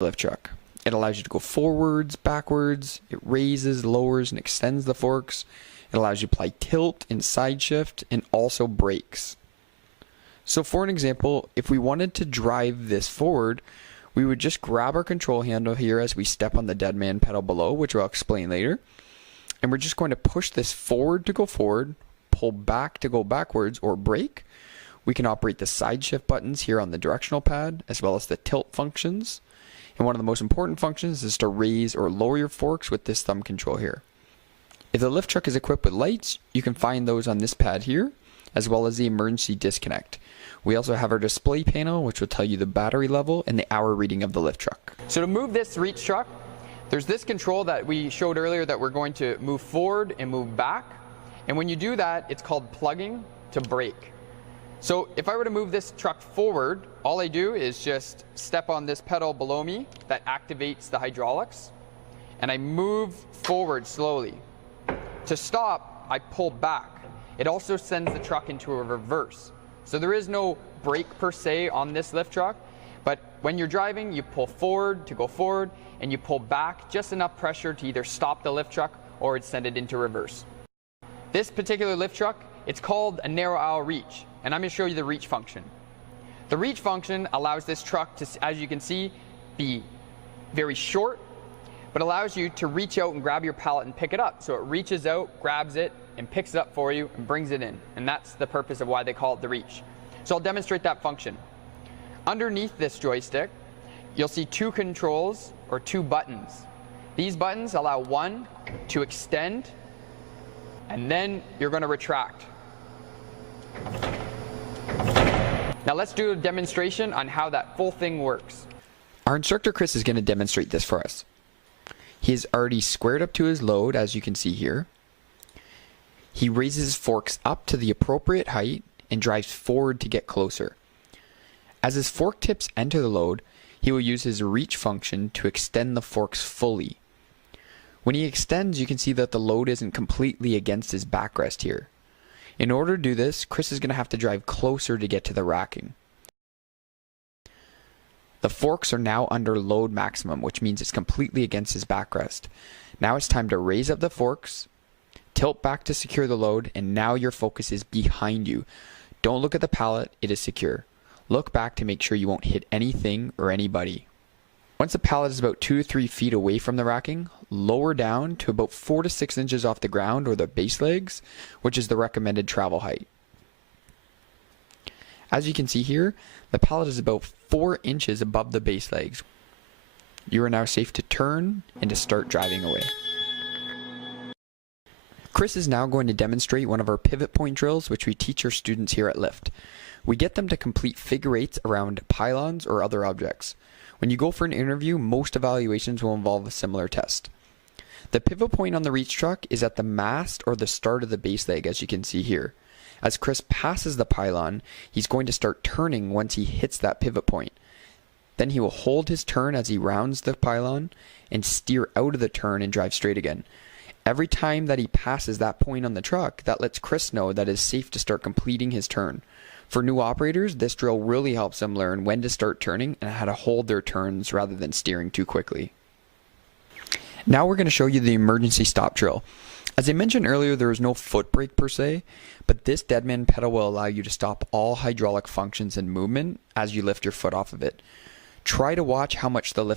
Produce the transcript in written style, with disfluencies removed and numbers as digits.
lift truck. It allows you to go forwards, backwards, it raises, lowers, and extends the forks. It allows you to apply tilt and side shift, and also brakes. So for an example, if we wanted to drive this forward, we would just grab our control handle here as we step on the dead man pedal below, which I'll explain later. And we're just going to push this forward to go forward, pull back to go backwards, or brake. We can operate the side shift buttons here on the directional pad, as well as the tilt functions. And one of the most important functions is to raise or lower your forks with this thumb control here. If the lift truck is equipped with lights, you can find those on this pad here, as well as the emergency disconnect. We also have our display panel, which will tell you the battery level and the hour reading of the lift truck. So to move this reach truck, there's this control that we showed earlier that we're going to move forward and move back. And when you do that, it's called plugging to brake. So if I were to move this truck forward, all I do is just step on this pedal below me that activates the hydraulics, and I move forward slowly. To stop, I pull back. It also sends the truck into a reverse. So there is no brake per se on this lift truck, but when you're driving, you pull forward to go forward, and you pull back just enough pressure to either stop the lift truck or send it into reverse. This particular lift truck, it's called a narrow aisle reach, and I'm going to show you the reach function. The reach function allows this truck to, as you can see, be very short, but allows you to reach out and grab your pallet and pick it up. So it reaches out, grabs it, and picks it up for you and brings it in. And that's the purpose of why they call it the reach. So I'll demonstrate that function. Underneath this joystick, you'll see two controls or two buttons. These buttons allow one to extend, and then you're going to retract. Now let's do a demonstration on how that full thing works. Our instructor Chris is going to demonstrate this for us. He is already squared up to his load, as you can see here. He raises his forks up to the appropriate height and drives forward to get closer. As his fork tips enter the load, he will use his reach function to extend the forks fully. When he extends, you can see that the load isn't completely against his backrest here. In order to do this, Chris is going to have to drive closer to get to the racking. The forks are now under load maximum, which means it's completely against his backrest. Now it's time to raise up the forks, tilt back to secure the load, and now your focus is behind you. Don't look at the pallet, it is secure. Look back to make sure you won't hit anything or anybody. Once the pallet is about 2 to 3 feet away from the racking, lower down to about 4 to 6 inches off the ground or the base legs, which is the recommended travel height. As you can see here, the pallet is about 4 inches above the base legs. You are now safe to turn and to start driving away. Chris is now going to demonstrate one of our pivot point drills, which we teach our students here at Lyft. We get them to complete figure eights around pylons or other objects. When you go for an interview, most evaluations will involve a similar test. The pivot point on the reach truck is at the mast or the start of the base leg, as you can see here. As Chris passes the pylon, he's going to start turning once he hits that pivot point. Then he will hold his turn as he rounds the pylon and steer out of the turn and drive straight again. Every time that he passes that point on the truck, that lets Chris know that it's safe to start completing his turn. For new operators, this drill really helps them learn when to start turning and how to hold their turns rather than steering too quickly. Now we're going to show you the emergency stop drill. As I mentioned earlier, there is no foot brake per se, but this deadman pedal will allow you to stop all hydraulic functions and movement as you lift your foot off of it. Try to watch how much the lift